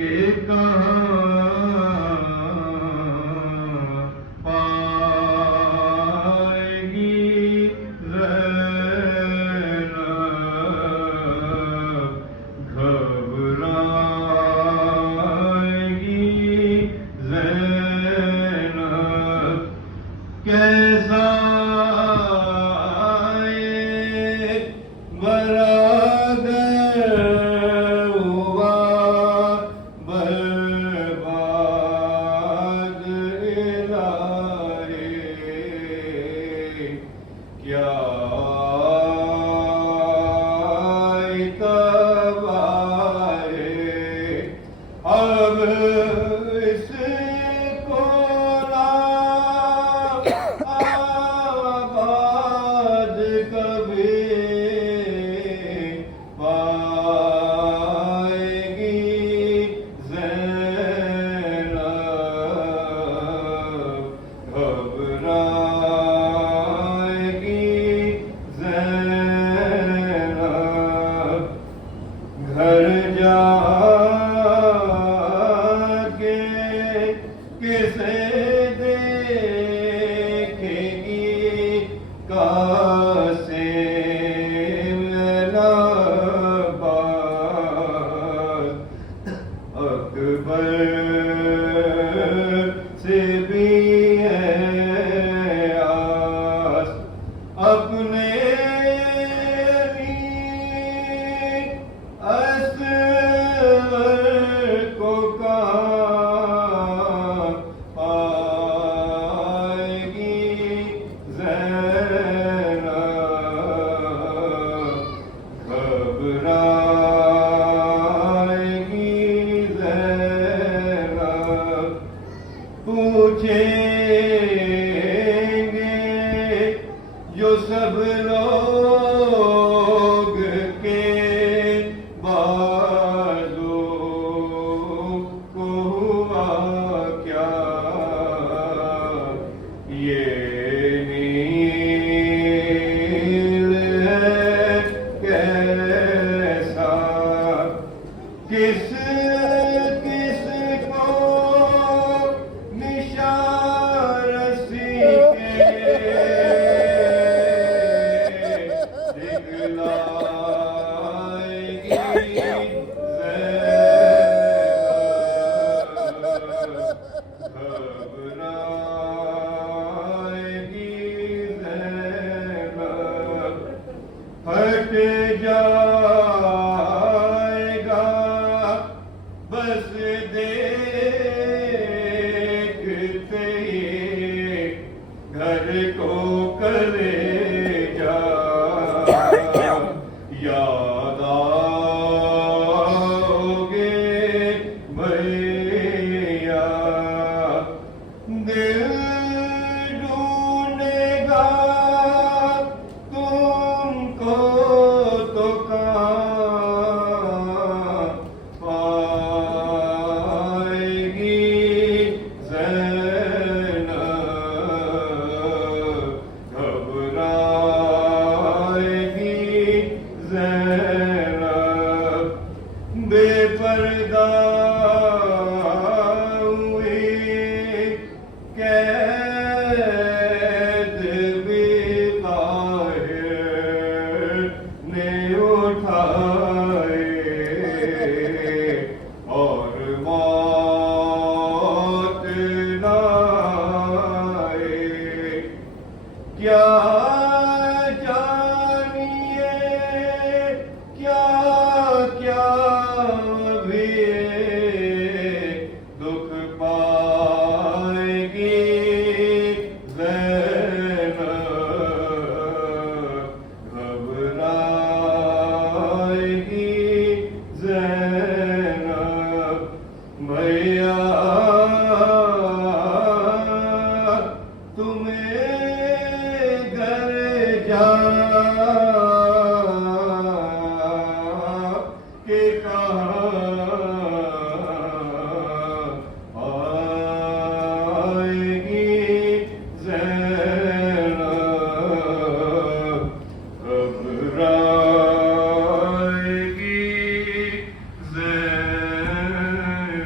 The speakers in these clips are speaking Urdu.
کہ کہاں پائے گی زینب گھبرائے گی زینب کیسا جو سب لوگ کے بازوں کو ہوا کیا یہ نیل ہے کیسا کس کو نشان رسی کے ہٹ جائے گا بس دیکھتے گھر کو کلیجا یاد آؤگے بھیا دل ڈھونڈے گا تم کو تو کہاں پائے گی زینب گھبرائے گی زینب بے پردہ ہوئی قید بھی طاہر نے اٹھائے اور موت نہ آئے کیا جانیے کیا کیا بھی دکھ پائے گی زینب گھبرائے گی زینب بھیا تمہیں گھر جا کے کہاں آئے گی زینب گھبرائے گی زینب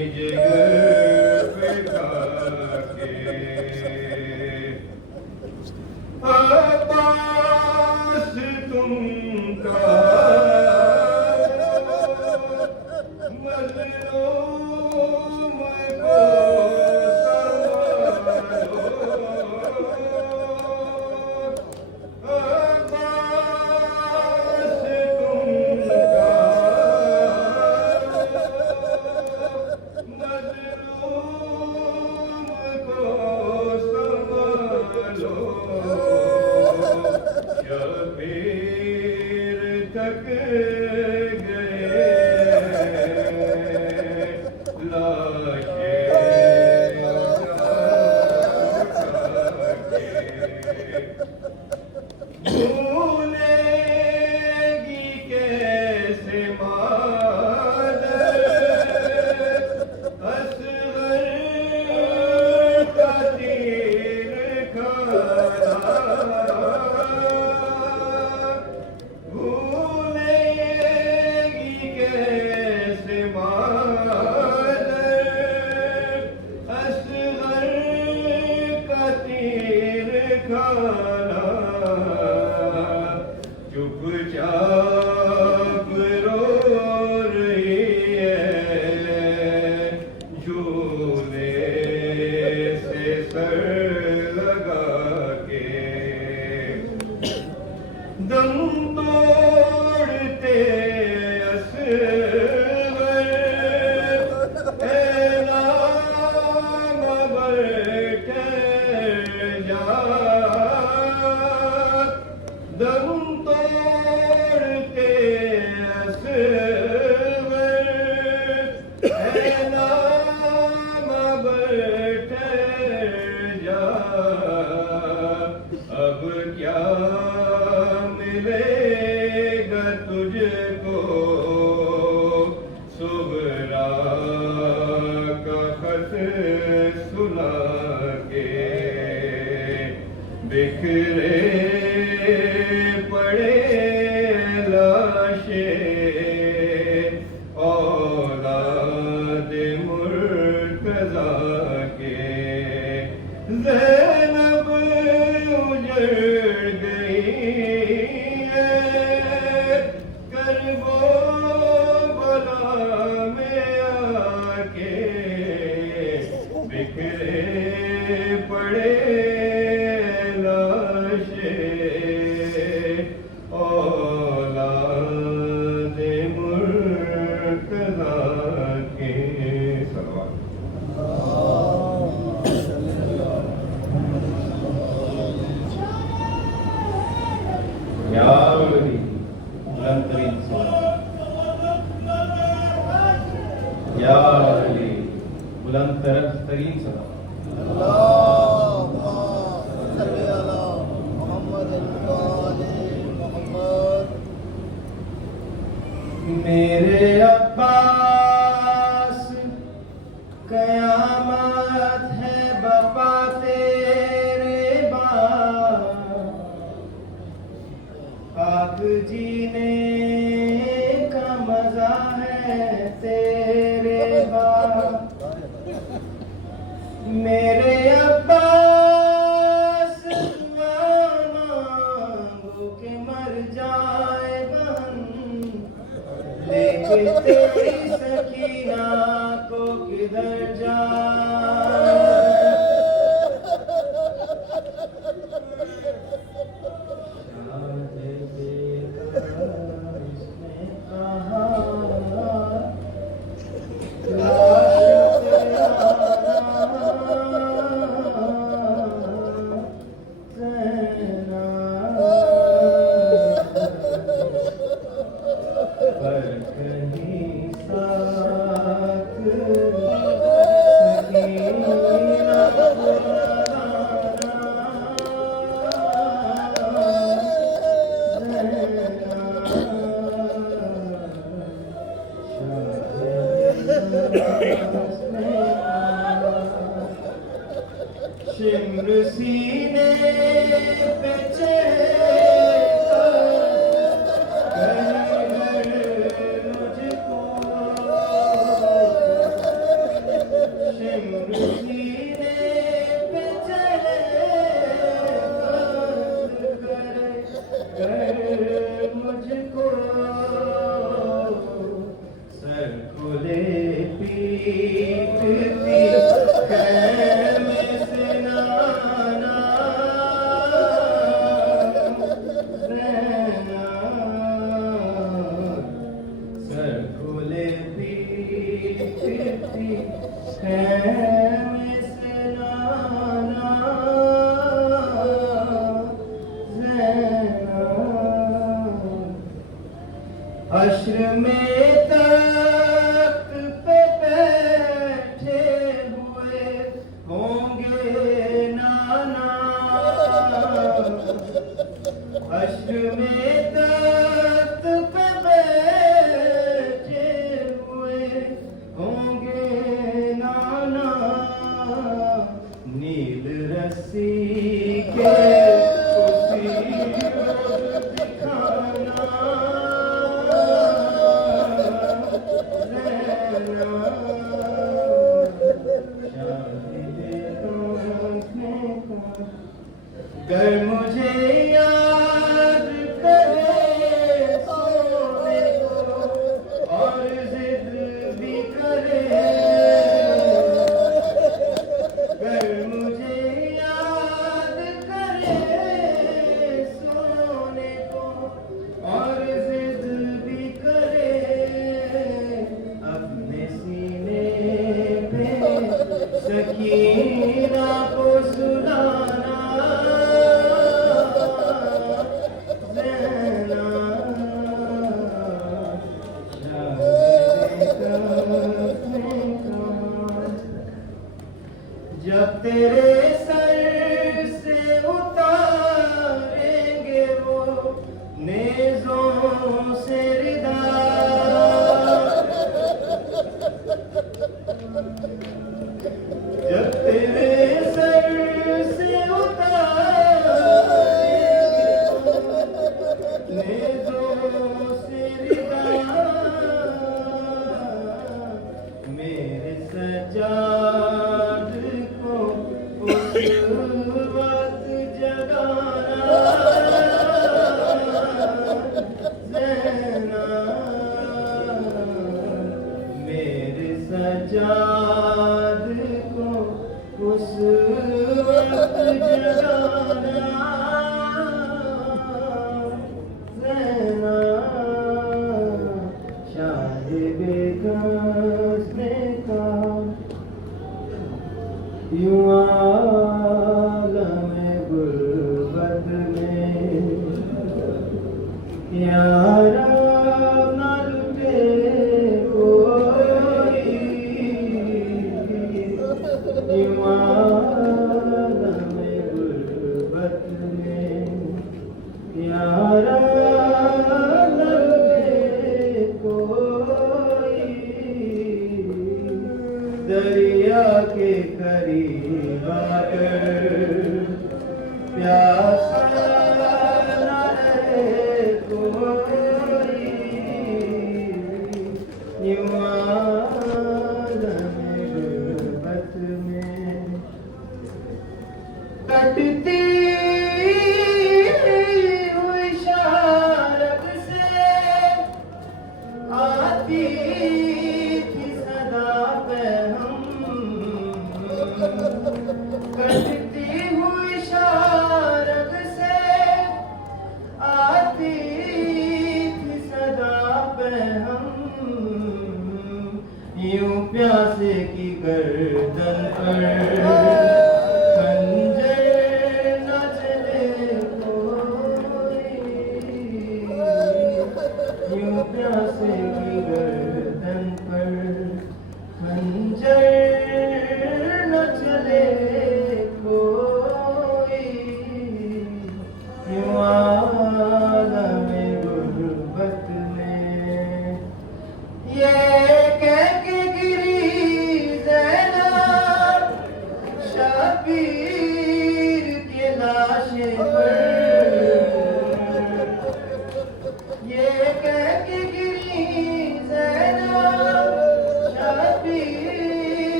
مظلوم کو سنبھالو، عباس تم کا مظلوم کو سنبھالو، شبیر تک گئے لاشیں بھولے گی کیسے مادر اصغر کا تیر کھانا، بھولے گی کیسے مادر اصغر کا تیر کھانا، چپ چاپ رو رہی ہے جھولے سے سر لگا کے، دم توڑتے اصغر اے نام بر ٹھہر جا، دم توڑتے اصغر اے نام بر ٹھہر جا، اب کیا ملے گا تجھ کو صغرا کا خط سنا کے، بکھرے پڑے لاشیں اولاد مرتضیٰ کے، زینب اجڑ گئی ہے کرب و بلا میں آ کے، بکھرے پڑے لاشیں اولاد مرتضیٰ کے، صلوات۔ یا علی بلند ترین صلوات، یا علی بلند ترین صلوات۔ میرے عباس قیامت ہے بپا تیرے بعد، پاک جینے کا مزہ ہے تیرے بعد، میرے عباس دعا مانگو کہ مر جائے بہن، لیکن تیری سکینہ کو کدھر جائے، شمر سینے پہ مجھ کو سر کو پیٹتی خیمے سے نانا زینا سر کھولے پیٹتی خیمے سے نانا زینا حشر میں تخت پہ بیٹھے ہوئے ہوں گے نانا حشر میں تخت پہ بیٹھے ہوئے ہوں گے نانا نیل رسی کے اسی روز دکھانا گر مجھے یاد کرے سونے کو اور ضد بھی کرے گر مجھے یاد کرے سونے کو اور ضد بھی کرے اپنے سینے پہ سکینہ کو سلانا زینا جب تیرے سر سے اتاریں گے وہ نیزوں سے ردا جب تیرے سر سے اتاریں گے وہ نیزوں سے ردا میرے سجاد کو اس وقت جگانا زینا میرے سجاد کو اس وقت جگانا زینا شاہد غزنے کا یوں عالم غربت میں یارا نہ لٹے کوئی یوں عالم غربت میں یارا نہ لٹے کوئی دریا کے قریب آ کر پیاسا نہ رہے کوئی یوں عالم غربت میں کٹتی ہوئی شارب سے آتی تھی صدا پہ ہم کٹتی ہوئی شارب سے آتی تھی صدا پہ ہم یوں پیاسے کی گردن پر خنجر نہ چلے کوئی یوں پیاسے کی گردن پر خنجر نہ چلے کوئی یوں عالم غربت میں یہ کہہ کے گری زینب شبیر کے لاشے پر یہ کہہ کے گری زینب شبیر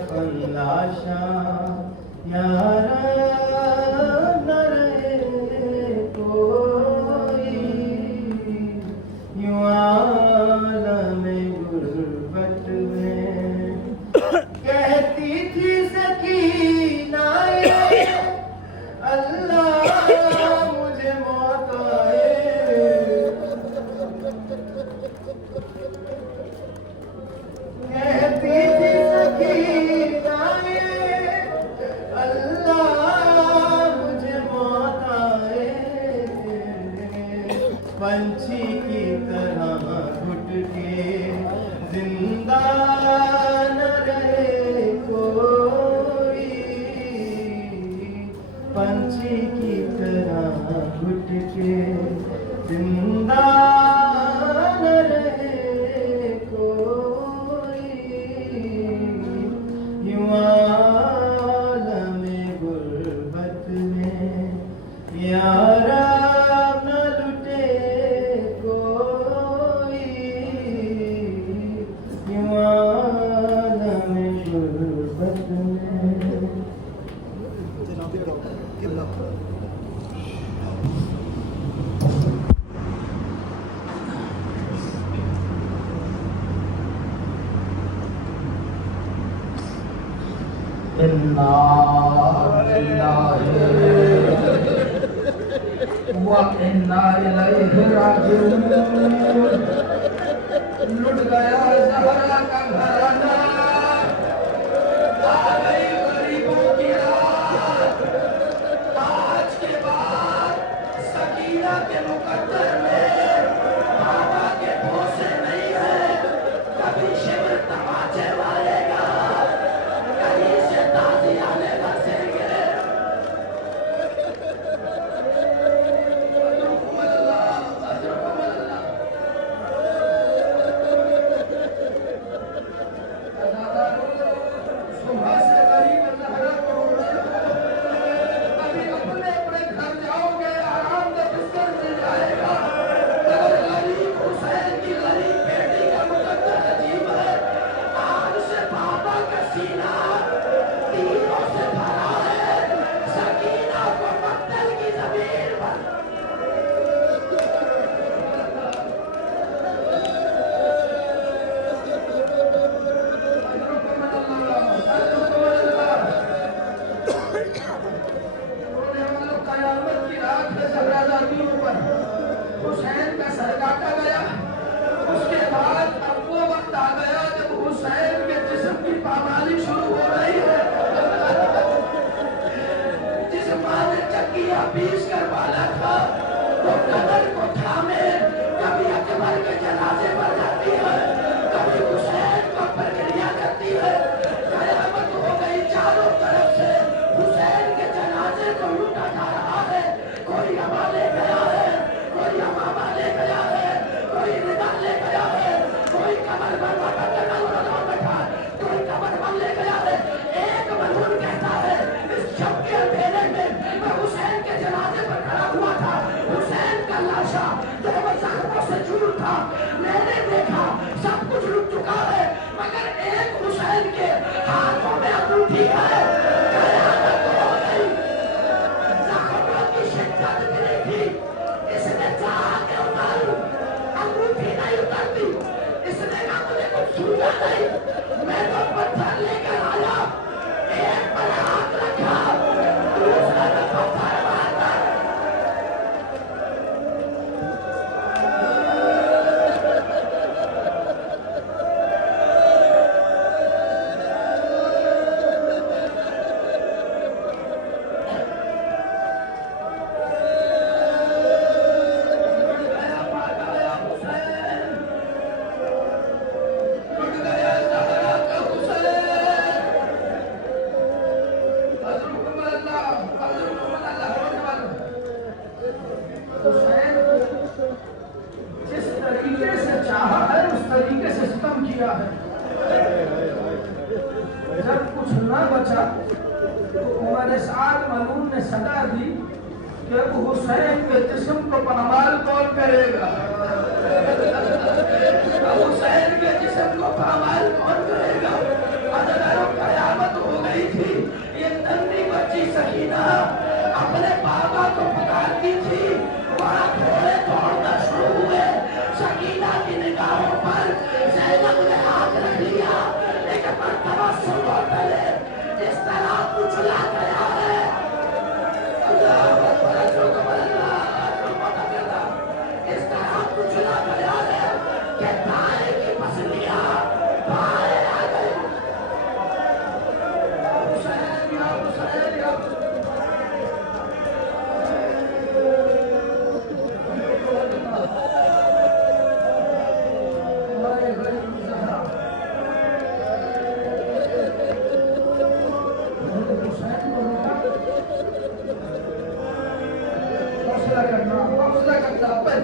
کفن لاشاں یارا نہ رہے کوئی، یوں عالم غربت میں کہتی تھی سکینہ اللہ مجھے موت آئے، کہتی تھی سکینہ اللہ مجھے موت آئے، پنچھی کی طرح گھٹ کے زندہ نہ رہے کوئی، پنچھی کی طرح گھٹ کے زندہ نہ رہے کوئی، یوں عالم غربت میں یارا نہ لٹے کوئی، یوں عالم غربت میں۔ وَإِنَّا إِلَيْهِ رَاجِعُونَ۔ لٹ گیا زہرا کا گھرانہ، آ گئی غریبوں کی رات، آج کے بعد سکینہ کے مقدر میں بابا کے بھوسے نہیں ہیں، کبھی شبر تماچے والے گا، کہیں سے تازیانے بسیں گے۔ حسین کا سر کاٹا گیا، اس کے بعد اب وہ وقت آ گیا جب حسین کے جسم کی پامالی شروع ہو رہی ہے۔ جس ماں نے چکیاں پیس کر بالا تھا وہ قبر کو تھامے کبھی اکبر کے جنازے پر جاتی ہے، کبھی حسین کو پرکھڑیاں کرتی ہے۔ قیامت ہو گئی، چاروں طرف سے حسین کے جنازے کو لوٹا جا رہا ہے، کوئی ہوا لے گیا ہے، کوئی امامہ لے گیا ہے، کوئی نگاہ لے گیا ہے، کوئی قبر پر بیٹھا، کوئی قبر پر لے گیا ہے۔ ایک ملعون کہتا ہے اس شب کے اندھیرے میں میں حسین کے جنازے پر کھڑا ہوا تھا، حسین کا لاشا جو زخموں سے چور تھا، میں نے دیکھا سب کچھ لٹ چکا ہے مگر ایک حسین کے ہاتھوں میں انگوٹھی ہے۔ قیامت ہو گئی، زخموں کی شدت اتنی تھی اس نے چاہا کہ اتاروں، انگوٹھی نہیں اترتی، اس نے کہا مجھے کچھ سوجا نہیں، میں تو پتھر لے کر آیا، ایک پر ہاتھ رکھا، دوسرا میں پتھر مارتا۔ حسین جس طریقے سے چاہا ہے اس طریقے سے ستم کیا ہے۔ جب کچھ نہ بچا تو عمر سعد ملعون نے صدا دی کہ اب حسین کے جسم کو پامال کون کرے گا، اب حسین کے جسم کو پامال کون کرے گا۔ قیامت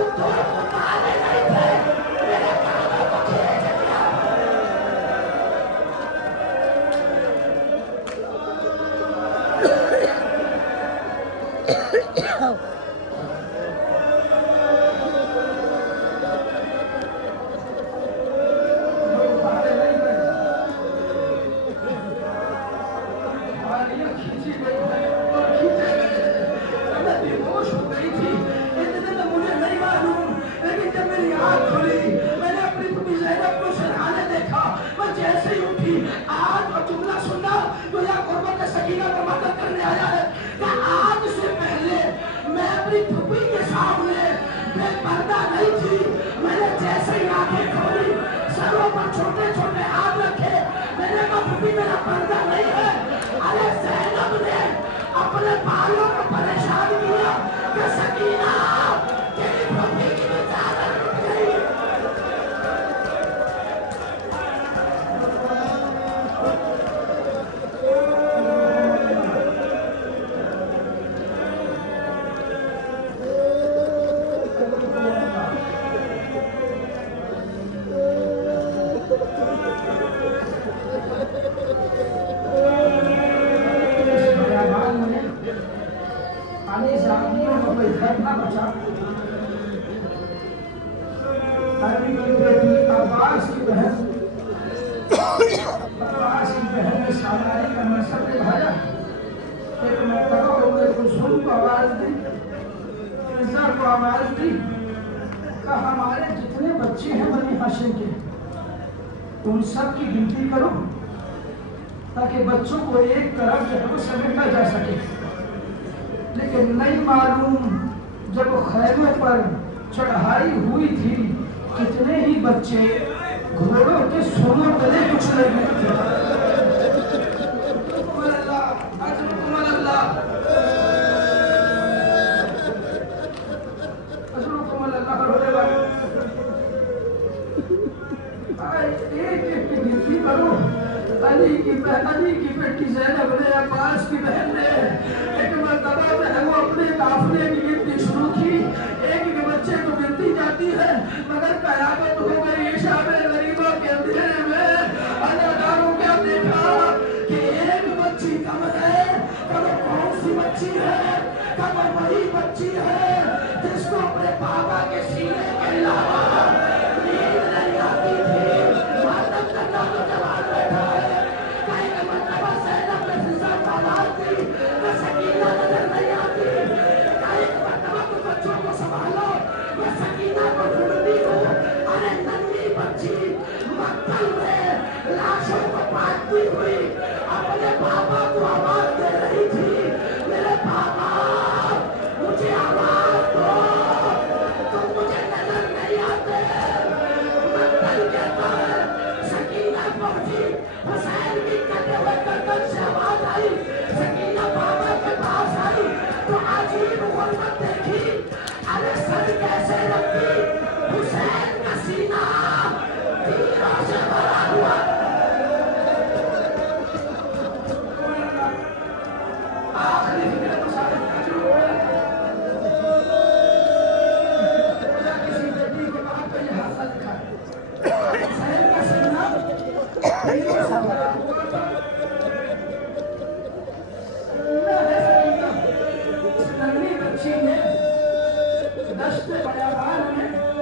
چھوٹے چھوٹے ہاتھ رکھے میرے کا پھوپھی میرا پردہ نہیں ہے. ارے زینب نے اپنے بالوں کو پریشان کیا کہ سکینہ تیری پھوپھی کی بھی چادر ٹوٹ گئی. عباس کی بہن نے سالاری کا منصب نبھایا. ایک مرتبہ انہیں کلثوم کو آواز دی, مرزا کو آواز دی کہ ہمارے جتنے بچے ہیں بنی ہاشم کے ان سب کی گنتی کرو تاکہ بچوں کو ایک طرف جو ہے وہ سمیٹا جا سکے. لیکن نہیں معلوم جب خیمے پر چڑھائی ہوئی تھی کتنے ہی بچے گھوڑوں کے سونوں گلے کچلے گئے تھے. علی کی بیٹی زینب نے, عباس کی بہن نے ایک مرتبہ جو ہے وہ اپنے قافلے کی گنتی شروع کی. ایک ایک بچے کو گنتی جاتی ہے مگر قیامت ہو گئی. شام غریبوں کے اندھیرے میں اداکاروں کیا دیکھا کہ ایک بچی کم ہے. کب کون سی بچی ہے؟ کب وہی بچی ہے جس کو اپنے پاپا کے سینے کے علاوہ نیند نہیں آتی تھی. ماتم کرنا تو جوان بیٹھا ہے. سکینہ نظر نہیں آتی. ایک مرتبہ تو بچوں کو سنبھالو, یہ سکینہ کو ڈھونڈتی ہوں. ارے ننھی بچی مقتل میں لاشوں کو پاٹتی ہوئی اپنے پاپا کو آواز دے رہی تھی, میرے پاپا مجھے آواز دو, تم مجھے نظر نہیں آتے. مقتل کہتا ہے سکینہ پہنچی, حسین کی کٹے ہوئے گردن سے آواز آئی. سکینہ بابا کے پاس آئی تو عجیب غربت دیکھی. ارے سر کیسے رکھی, حسین کا سینہ تیروں سے بھرا ہوا. آخری فکر مسافر کا جو ہوا کسی بیٹی کے بعد تو یہ حاصل لکھا ہے. حسین کا سینہ تیروں سے بھرا ہوا تھا. دشت بیابان میں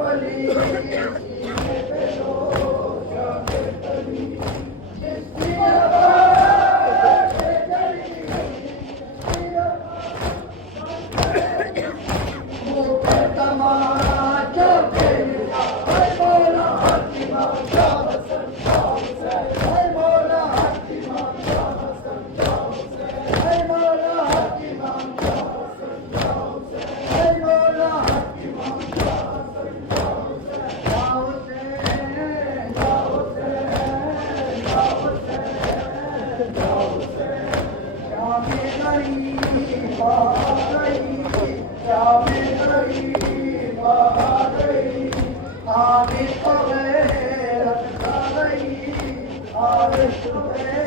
پلی سینے پہ روشن پلی جس کی آواز سے چلی وہ پھر تماشا کھیلا اے مولا حکیمان شاہ حسن شاہ حسین اے مولا حکیمان شاہ حسن شاہ حسین اے مولا حکیمان شاہ حسن شاہ حسین اے مولا حکیمان شاہ حسن شاہ حسین شاہ حسین شاہ حسین شاہ حسین شاہ حسین شام غریب آ گئی شام غریب آ گئی حامد کو غیرت کھا گئی عارش کو